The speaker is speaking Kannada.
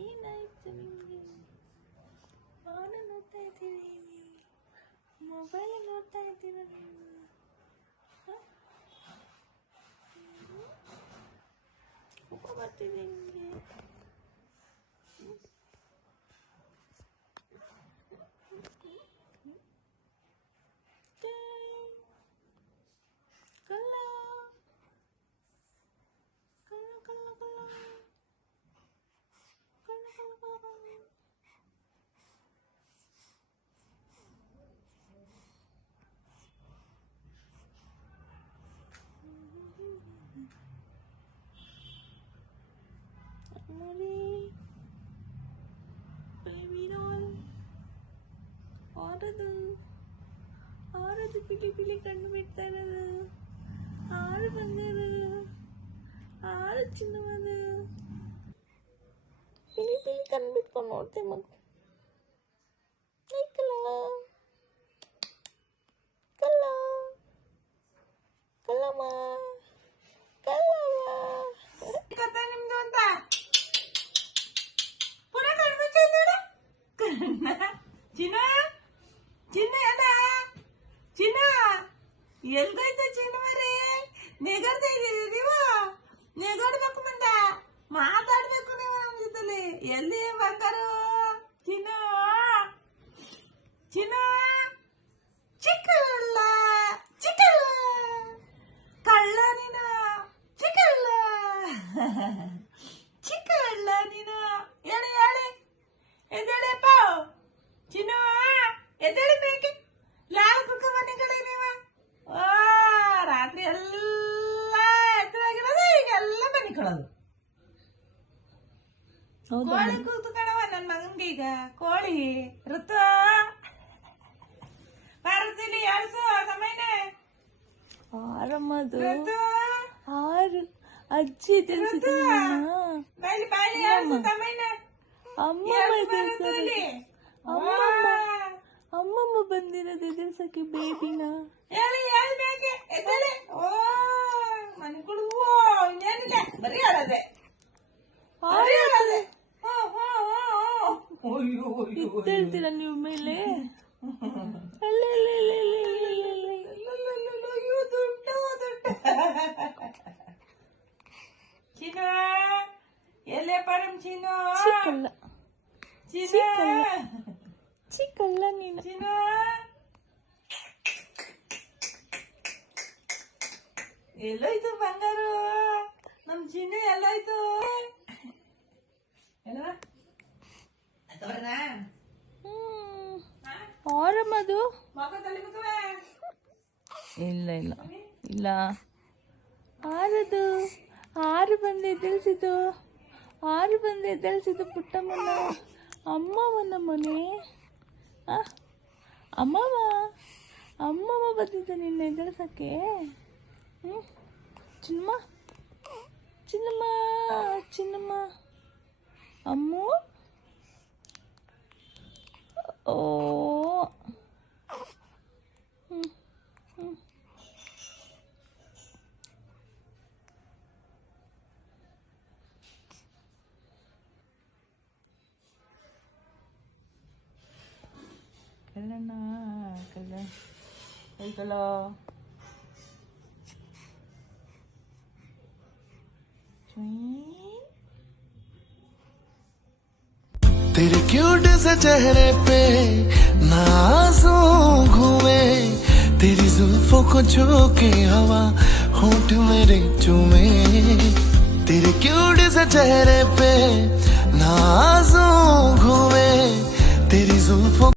ಏನಾಯ್ತು ನಿಮಗೆ? ಫೋನ್ ನೋಡ್ತಾ ಇದ್ದೀರಿ, ಮೊಬೈಲ್ ನೋಡ್ತಾ ಇದ್ದೀರ ನೀವು? ಕೋಪ ಬರ್ತಿದೆ ನಿಮಗೆ? ನೋಡಿ ಬೇಬಿ ಡಾಲ್ ಆರದು ಪಿಲಿ ಕಣ್ಣು ಬಿಡ್ತಾ ಇರೋದು, 6 ಬಂಗಾರ, 6 ಚಿನ್ನವಾದ ಪಿಲಿ ಕಣ್ಣು ಬಿಟ್ಕೊಂಡು ನೋಡ್ತೆ ಮಗು. ಕಲ್ಲಮ್ಮ ನಿಮ್ದು ಅಂತ ಪುನಃ ಚಿನ್ನ ಎಲ್ಲ ಚಿನ್ನ ಎಲ್ಗೋಯ್ತು ಚಿನ್ನ ಮರಿ? ನೆಗಡ್ತಾ ಇದ್ದೀರಿ ನೀವು? ನೆಗಡ್ಬೇಕು ಮುಂದ ಮಾತಾಡ್ಬೇಕು ನೀವು ನಮ್ಮ ಜೊತೆಲಿ. ಎಲ್ಲಿ ಬಂಗಾರು? ಚಿನ್ನ ಚಿಕ್ಕಲ್ಲ ಕಳ್ಳ ನೀನು, ಚಿಕ್ಕಲ್ಲ ನೀನು. ಹೇಳಿ ಎದ್ದೇಳಪ್ಪ ಚಿನ್ನ, ಎದ್ದೇಳಿ ಬೇಕೆ ಲಾಲ್ ಕುಕ್ಕ ಮನೆ ಕಡೆ ನೀವ. ರಾತ್ರಿ ಎಲ್ಲ ಎತ್ತರಾಗಿರೋದು, ಈಗೆಲ್ಲ ಮನಿಕೊಳ್ಳೋದು. ಕೋಳಿ ಕೂತು ಕಣವ ನನ್ನ ಮಗನ್ಗೆ. ಈಗ ಕೋಳಿ ಋತು ಬರ್ತೀನಿ ಎಳ್ಸು ಸಮಯನೇ. ಆರಮ್ಮದು 6 ಅಜ್ಜಿ ಅಮ್ಮಮ್ಮ ಬಂದಿರೋದು ಎದುರ್ಸಕ್ಕೆ ಬೇಬಿನ. ಇದ್ದೇಳ್ತೀರ ನೀವು ಮೇಲೆ? ಚಿನ್ನ ಎಲ್ಲೇ ಪರಂ ಚಿನ್ನ, ಚಿಕ್ಕಲ್ಲ ನೀನು. ಚಿನ್ನ ಎಲ್ಲೋಯ್ತು ಬಂಗಾರು? ನಮ್ ಚಿನ್ನ ಎಲ್ಲೋಯ್ತು? ಆರಮ್ಮದು ಇಲ್ಲ 6 ಬಂದು ಎದ್ದೇಳಿಸಿತು ಪುಟ್ಟಮ್ಮನ. ಅಮ್ಮವನ ಮನೆ. ಅಮ್ಮವ ಬಂದಿದ್ದ ನಿನ್ನ ಎದ್ದೇಳ್ಸಕ್ಕೆ. ಚಿನ್ನಮ್ಮ ಅಮ್ಮು. ಓ ಕಲ್ಲಣ್ಣ ಐತಲ್ಲ. तेरे क्यूट से चेहरे पे नाज़ों घूमे, तेरी जुल्फों को छू के हवा होंठ मेरे चूमे. तेरे क्यूट से चेहरे पे नाज़ों घूमे, तेरी जुल्फों